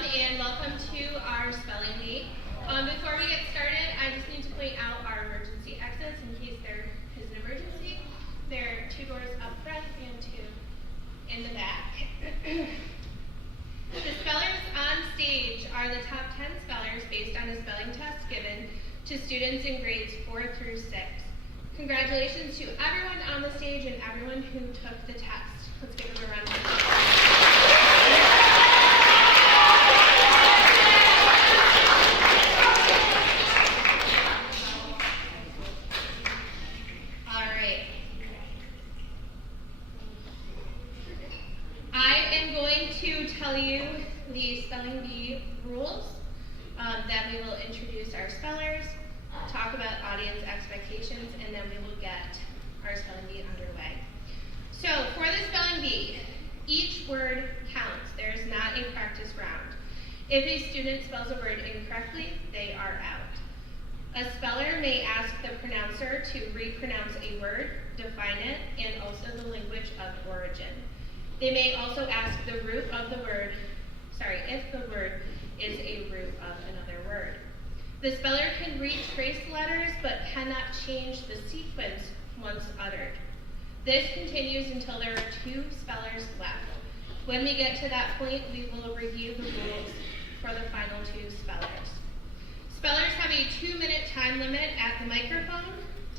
everyone, and welcome to our spelling bee. Before we get started, I just need to point out our emergency exits in case there is an emergency. There are 2 doors up front and 2 in the back. The spellers on stage are the top 10 spellers based on a spelling test given to students in grades 4 through 6. Congratulations to everyone on the stage and everyone who took the test. Let's give them a round of applause. Tell you the spelling bee rules. Then we will introduce our spellers, talk about audience expectations, and then we will get our spelling bee underway. So for the spelling bee, each word counts. There is not a practice round. If a student spells a word incorrectly, they are out. A speller may ask the pronouncer to repronounce a word, define it, and also the language of origin. They may also ask the root of the word, if the word is a root of another word. The speller can retrace letters but cannot change the sequence once uttered. This continues until there are 2 spellers left. When we get to that point, we will review the rules for the final 2 spellers. Spellers have a 2-minute time limit at the microphone.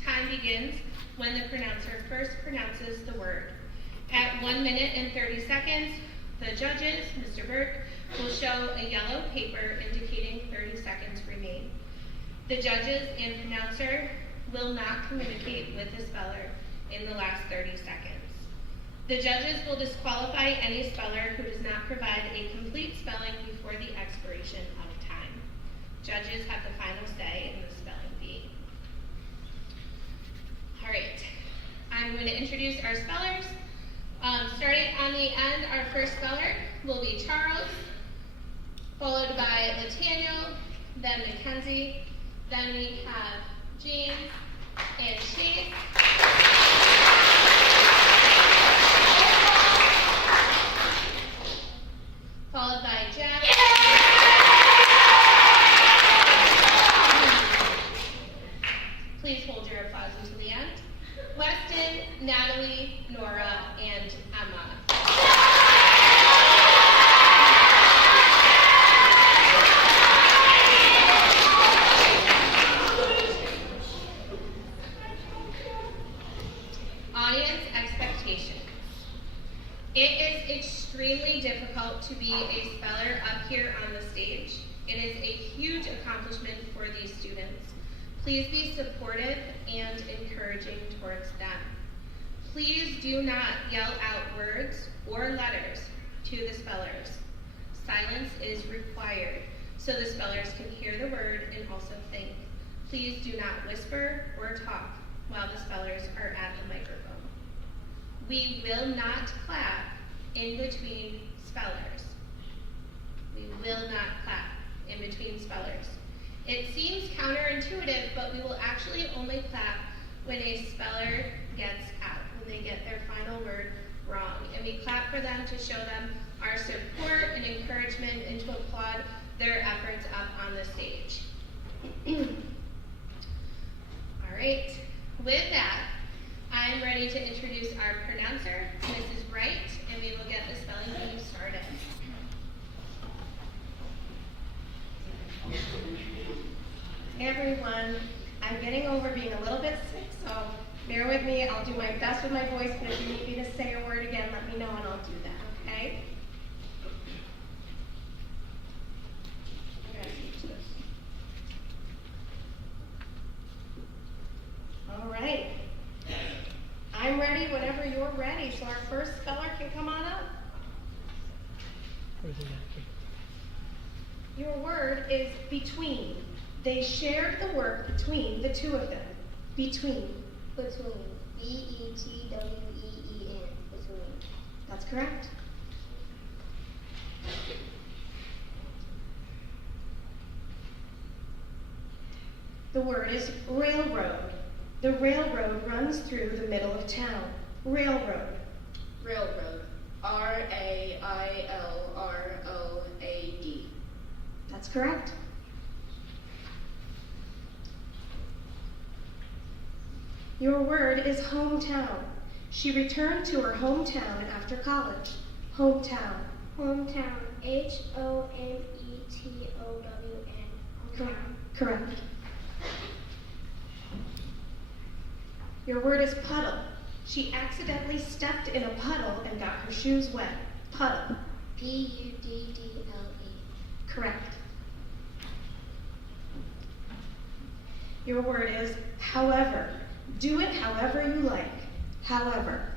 Time begins when the pronouncer first pronounces the word. At 1 minute and 30 seconds, the judges, Mr. Burke, will show a yellow paper indicating 30 seconds remain. The judges and pronouncer will not communicate with the speller in the last 30 seconds. The judges will disqualify any speller who does not provide a complete spelling before the expiration of time. Judges have the final say in the spelling bee. All right, I'm going to introduce our spellers. Starting on the end, our first speller will be Charles, followed by Nathaniel, then Mackenzie, then we have James and Chase, followed by Jack, please hold your applause until the end, Weston, Natalie, Nora, and Emma. Audience expectations. It is extremely difficult to be a speller up here on the stage. It is a huge accomplishment for these students. Please be supportive and encouraging towards them. Please do not yell out words or letters to the spellers. Silence is required so the spellers can hear the word and also think. Please do not whisper or talk while the spellers are at the microphone. We will not clap in between spellers. We will not clap in between spellers. It seems counterintuitive, but we will actually only clap when a speller gets out, when they get their final word wrong. And we clap for them to show them our support and encouragement and to applaud their efforts up on the stage. All right, with that, I'm ready to introduce our pronouncer, Mrs. Wright, and we will get the spelling bee started. Hey everyone, I'm getting over being a little bit sick, so bear with me. I'll do my best with my voice, but if you need me to say a word again, let me know and I'll do that, okay? All right. I'm ready whenever you're ready, so our first speller can come on up. Your word is between. They shared the work between the 2 of them. Between. Between. B-E-T-W-E-E-N. Between. That's correct. The word is railroad. The railroad runs through the middle of town. Railroad. Railroad. R-A-I-L-R-O-A-D. That's correct. Your word is hometown. She returned to her hometown after college. Hometown. Hometown. Hometon. Hometown. Correct. Your word is puddle. She accidentally stepped in a puddle and got her shoes wet. Puddle. Puddle. Correct. Your word is however. Do it however you like. However. However.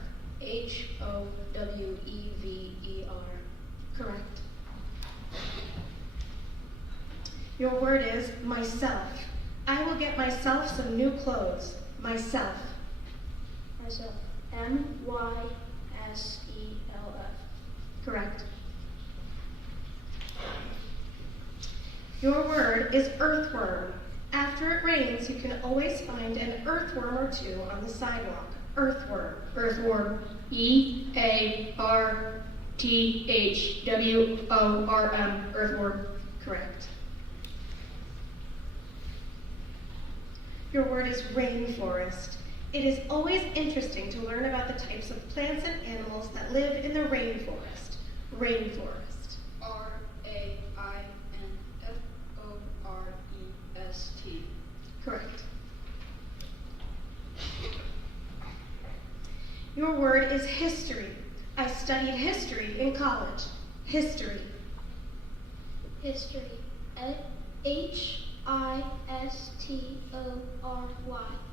Correct. Your word is myself. I will get myself some new clothes. Myself. Myself. Myself. Correct. Your word is earthworm. After it rains, you can always find an earthworm or two on the sidewalk. Earthworm. Earthworm. EARTHWORM. Earthworm. Correct. Your word is rainforest. It is always interesting to learn about the types of plants and animals that live in the rainforest. Rainforest. RAINFOREST. Correct. Your word is history. I studied history in college. History. History. HISTORY.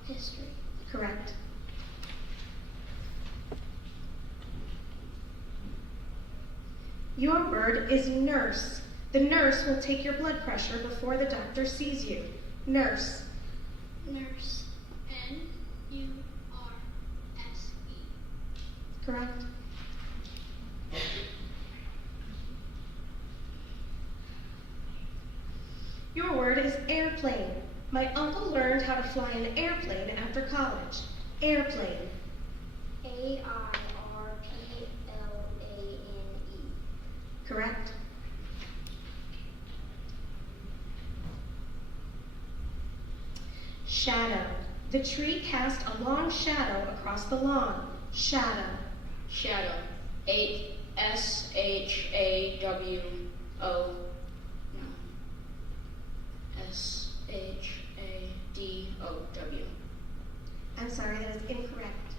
History. Correct. Your word is nurse. The nurse will take your blood pressure before the doctor sees you. Nurse. Nurse. NURSE. Correct. Your word is airplane. My uncle learned how to fly an airplane after college. Airplane. AIRPLANE. Correct. Shadow. The tree cast a long shadow across the lawn. Shadow. Shadow. SHAWO. No. SHADOW. I'm sorry, that is incorrect.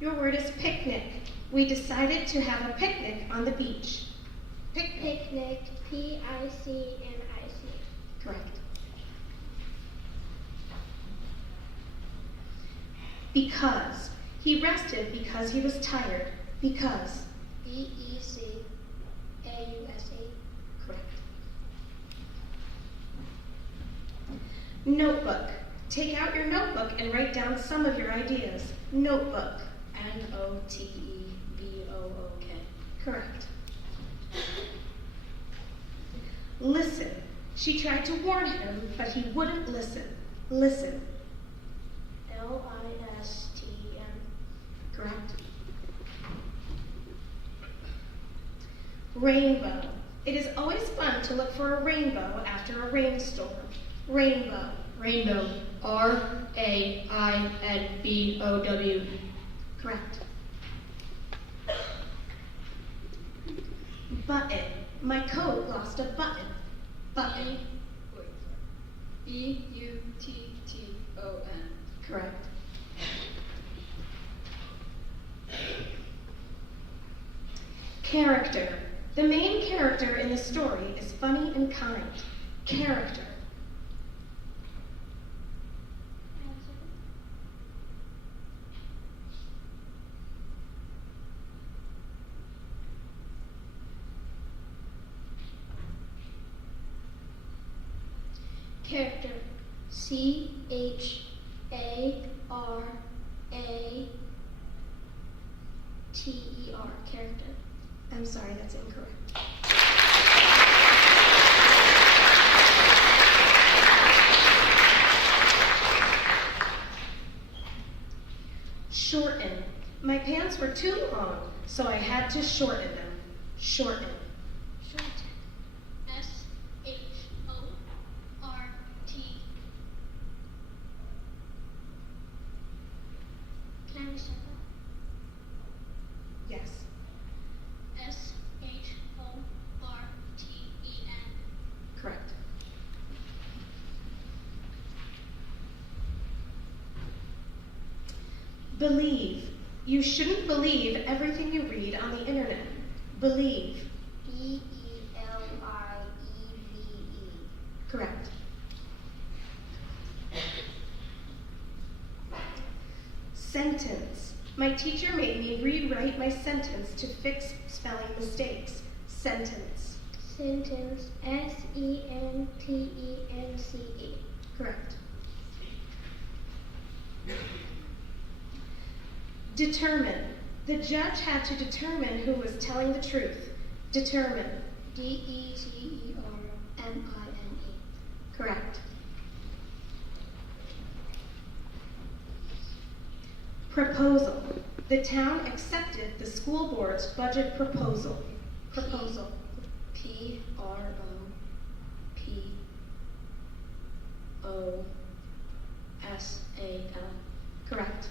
Your word is picnic. We decided to have a picnic on the beach. Picnic. Picnic. PICNIC. Correct. Because. He rested because he was tired. Because. BECAUSE. Correct. Notebook. Take out your notebook and write down some of your ideas. Notebook. NOTEBOOK. Correct. Listen. She tried to warn him, but he wouldn't listen. Listen. LISTEN. Correct. Rainbow. It is always fun to look for a rainbow after a rainstorm. Rainbow. Rainbow. RAINBOW. Correct. Button. My coat lost a button. Button. BUTTON. Correct. Character. The main character in the story is funny and kind. Character. Character. CHARATER. Character. I'm sorry, that's incorrect. Shorten. My pants were too long, so I had to shorten them. Shorten. Shorten. S-H-O-R-T. Can I restart Yes. that? S-H-O-R-T-E-N. Correct. Believe. You shouldn't believe everything you read on the internet. Believe. B-E-L-I-E-V-E. Correct. Sentence. My teacher made me rewrite my sentence to fix spelling mistakes. Sentence. Sentence. S-E-N-T-E-N-C-E. Correct. Determine. The judge had to determine who was telling the truth. Determine. D-E-T-E-R-M-I-N-E. Correct. Proposal. The town accepted the school board's budget proposal. Proposal. P-R-O-P-O-S-A-L. Correct.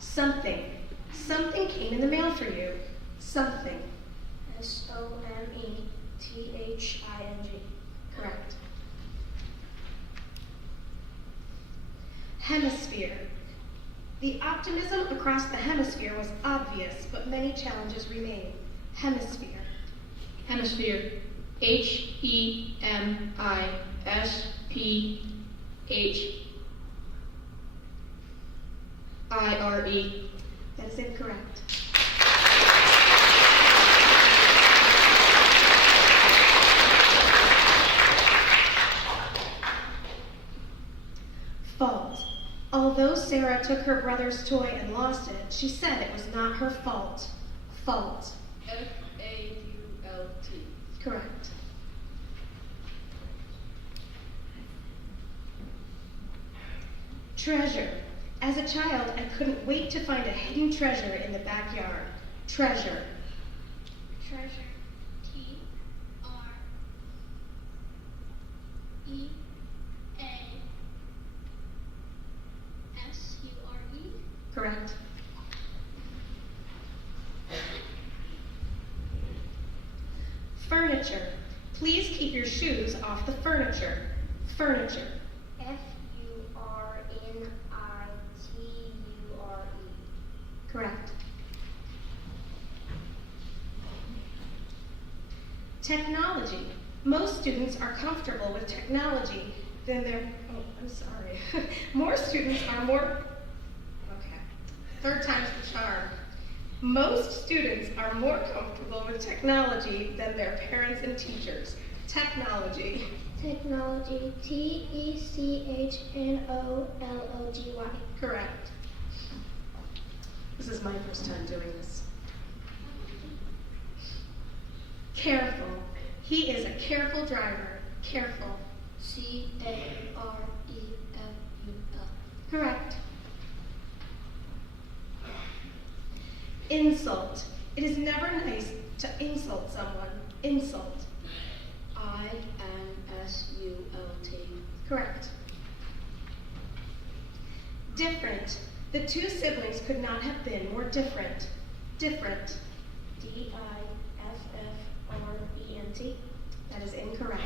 Something. Something came in the mail for you. Something. S-O-M-E-T-H-I-N-G. Correct. Hemisphere. The optimism across the hemisphere was obvious, but many challenges remain. Hemisphere. Hemisphere. H-E-M-I-S-P-H-I-R-E. That is incorrect. Fault. Although Sarah took her brother's toy and lost it, she said it was not her fault. Fault. F-A-U-L-T. Correct. Treasure. As a child, I couldn't wait to find a hidden treasure in the backyard. Treasure. Treasure. T-R-E-A-S-U-R-E. Correct. Furniture. Please keep your shoes off the furniture. Furniture. F-U-R-N-I-T-U-R-E. Correct. Technology. Most students are comfortable with technology than their, oh, I'm sorry. More students are more, okay. Third time's the charm. Most students are more comfortable with technology than their parents and teachers. Technology. Technology. T-E-C-H-N-O-L-O-G-Y. Correct. This is my first time doing this. Careful. He is a careful driver. Careful. C-A-R-E-F-U-L. Correct. Insult. It is never nice to insult someone. Insult. I-N-S-U-L-T. Correct. Different. The two siblings could not have been more different. Different. D-I-F-F-R-E-N-T. That is incorrect.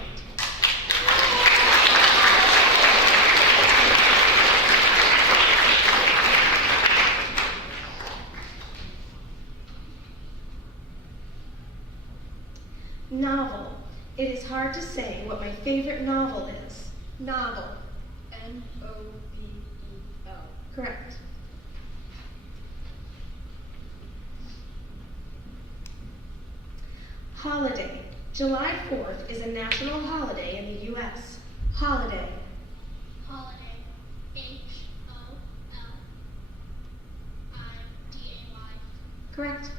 Novel. It is hard to say what my favorite novel is. Novel. N-O-V-E-L. Correct. Holiday. July 4th is a national holiday in the U.S. Holiday. Holiday. H-O-L-I-D-A-Y. Correct.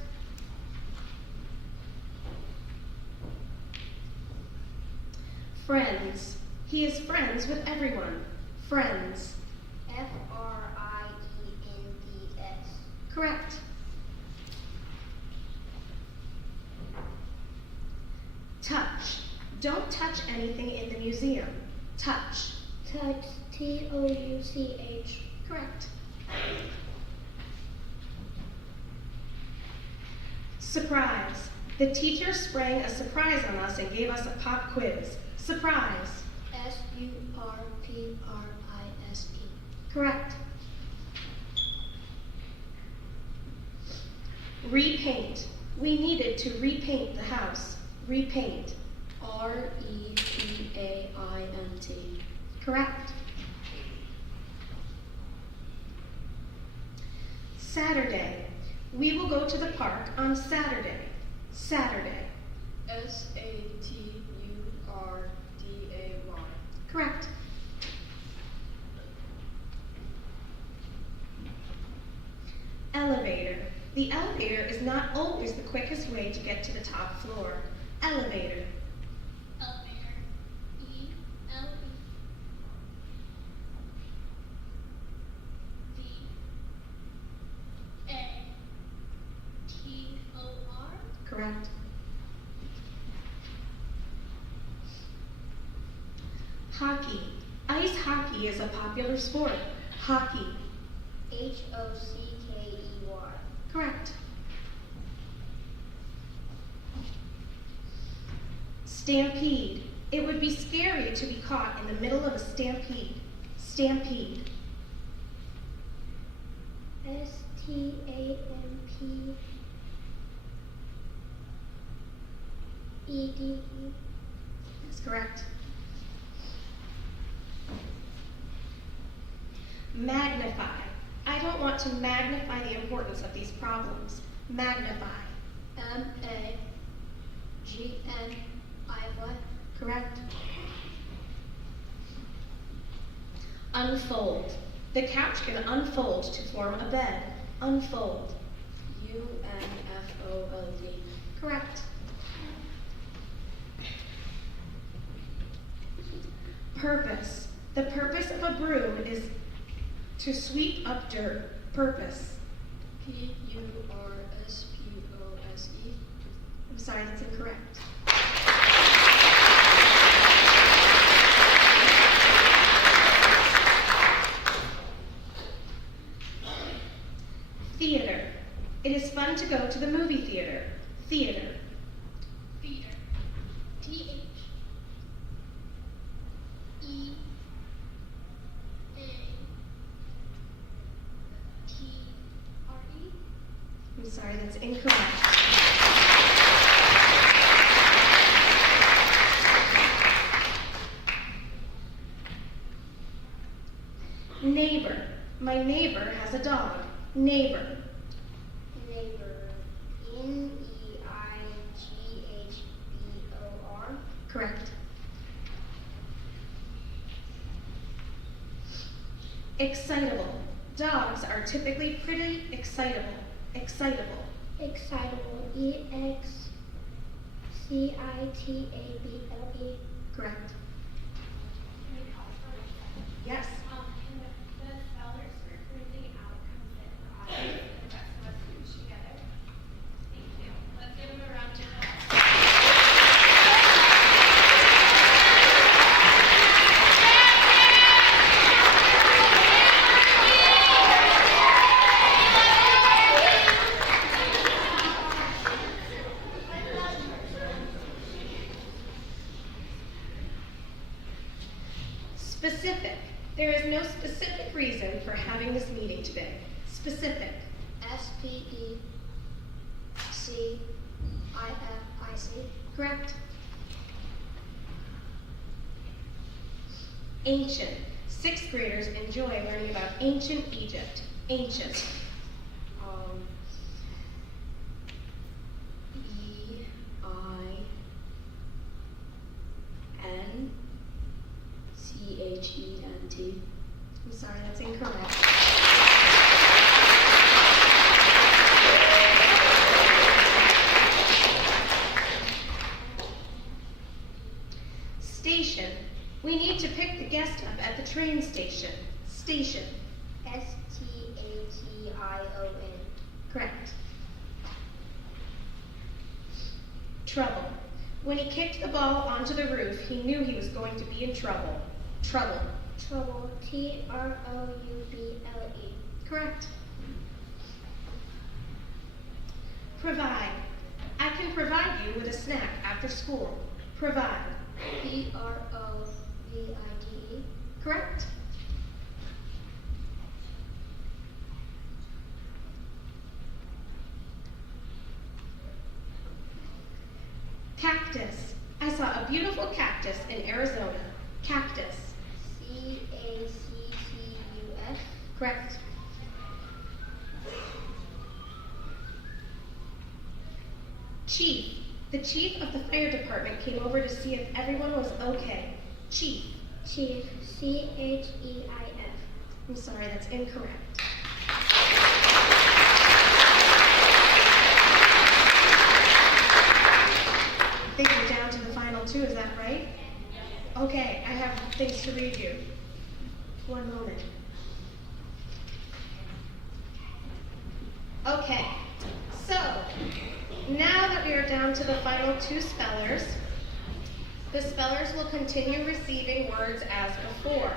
Friends. He is friends with everyone. Friends. F-R-I Correct. Touch. Don't touch anything in the museum. Touch. Touch. Touch. Correct. Surprise. The teacher sprang a surprise on us and gave us a pop quiz. Surprise. Surprise. Correct. Repaint. We needed to repaint the house. Repaint. REPAINT. Correct. Saturday. We will go to the park on Saturday. Saturday. SATURDAY. Correct. Elevator. The elevator is not always the quickest way to get to the top floor. Elevator. Elevator. ELEVATOR. Correct. Hockey. Ice hockey is a popular sport. Hockey. HOCKEY. Correct. Stampede. It would be scary to be caught in the middle of a stampede. Stampede. STAMPEDE. That's correct. Magnify. I don't want to magnify the importance of these problems. Magnify. MAGNIFY. Correct. Unfold. The couch can unfold to form a bed. Unfold. UNFOLD. Correct. Purpose. The purpose of a broom is to sweep up dirt. Purpose. PURSPOSE. I'm sorry, that's incorrect. Theater. It is fun to go to the movie theater. Theater. Theater. THEATRE. I'm sorry, that's incorrect. Neighbor. My neighbor has a dog. Neighbor. Neighbor. NEIGHBOR. Correct. Excitable. Dogs are typically pretty excitable. Excitable. Excitable. EXCITABLE. Correct. Yes. Can the spellers for everything out comes in the audience and the rest of us finish together? Thank you. Let's give them a round of applause. Specific. There is no specific reason for having this meeting today. Specific. SPECIFIC. Correct. Ancient. Sixth graders enjoy learning about ancient Egypt. Ancient. EINCHENT. I'm sorry, that's incorrect. Station. We need to pick the guest up at the train station. Station. STATION. Correct. Trouble. When he kicked the ball onto the roof, he knew he was going to be in trouble. Trouble. Trouble. Trouble. Correct. Provide. I can provide you with a snack after school. Provide. Provide. Correct. Cactus. I saw a beautiful cactus in Arizona. Cactus. Cactus. Correct. Chief. The chief of the fire department came over to see if everyone was okay. Chief. Chief. Cheif. I'm sorry, that's incorrect. I think we're down to the final two, is that right? Okay, I have things to read you. One moment. Okay, so now that we are down to the final two spellers, the spellers will continue receiving words as before.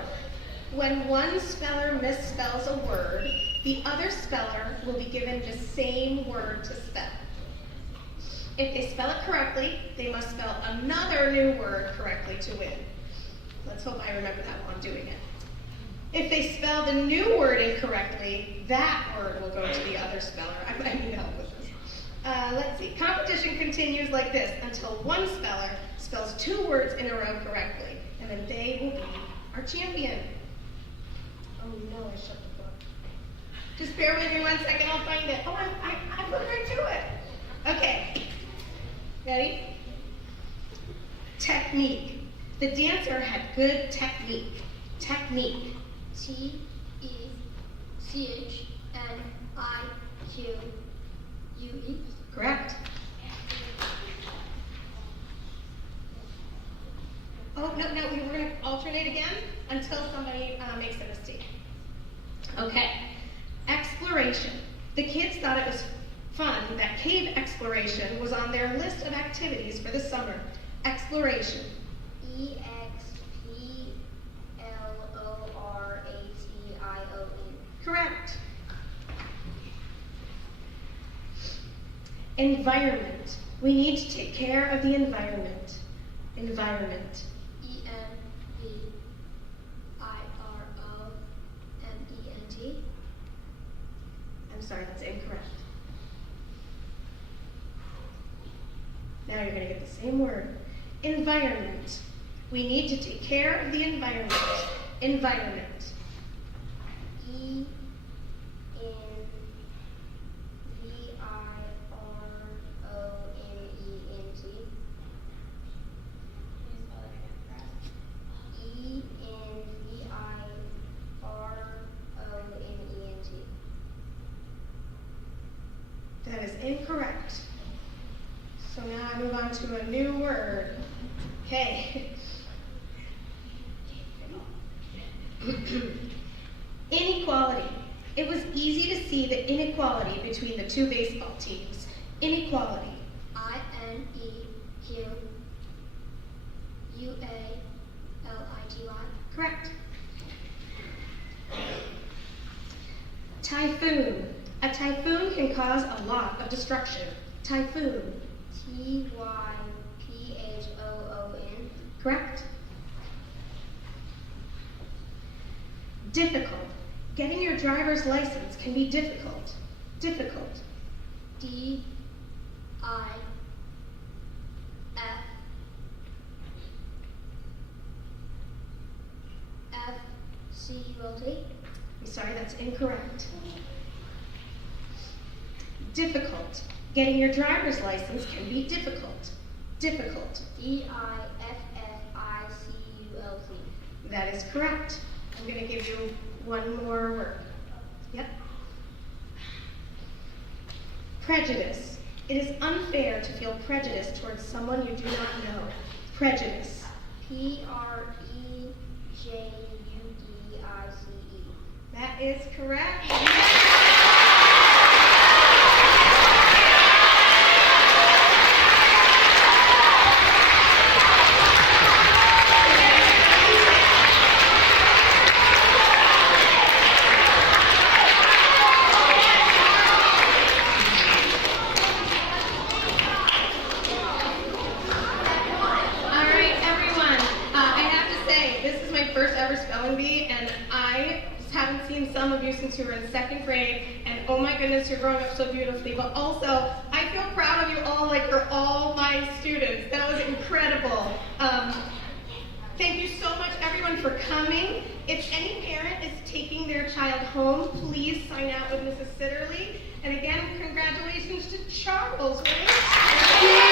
When one speller misspells a word, the other speller will be given the same word to spell. If they spell it correctly, they must spell another new word correctly to win. Let's hope I remember that while I'm doing it. If they spell the new word incorrectly, that word will go to the other speller. I need help with this. Let's see. Competition continues like this until one speller spells two words in a row correctly, and then they will be our champion. Oh no, I shut the book. Just bear with me 1 second, I'll find it. Oh, I put right to it. Okay. Ready? Technique. The dancer had good technique. Technique. Technique. Correct. Oh, no, we're going to alternate again until somebody makes a mistake. Okay. Exploration. The kids thought it was fun that cave exploration was on their list of activities for the summer. Exploration. Exploration. Correct. Environment. We need to take care of the environment. Environment. Environment. I'm sorry, that's incorrect. Now you're going to get the same word. Environment. We need to take care of the environment. Environment. That is incorrect. So now I move on to a new word. Okay. Inequality. It was easy to see the inequality between the two baseball teams. Inequality. Inequality. Correct. Typhoon. A typhoon can cause a lot of destruction. Typhoon. Typhoon. Correct. Difficult. Getting your driver's license can be difficult. Difficult. DIFFICULT. I'm sorry, that's incorrect. Difficult. Getting your driver's license can be difficult. Difficult. DIFFICULT. That is correct. I'm going to give you one more word. Yep. Prejudice. It is unfair to feel prejudice towards someone you do not know. Prejudice. PREJUDICE. That is correct. haven't seen some of you since you were in second grade, and oh my goodness, you're growing up so beautifully. But also, I feel proud of you all like you're all my students. That was incredible. Thank you so much, everyone, for coming. If any parent is taking their child home, please sign out with Mrs. Sitterly. And again, congratulations to Charles, right?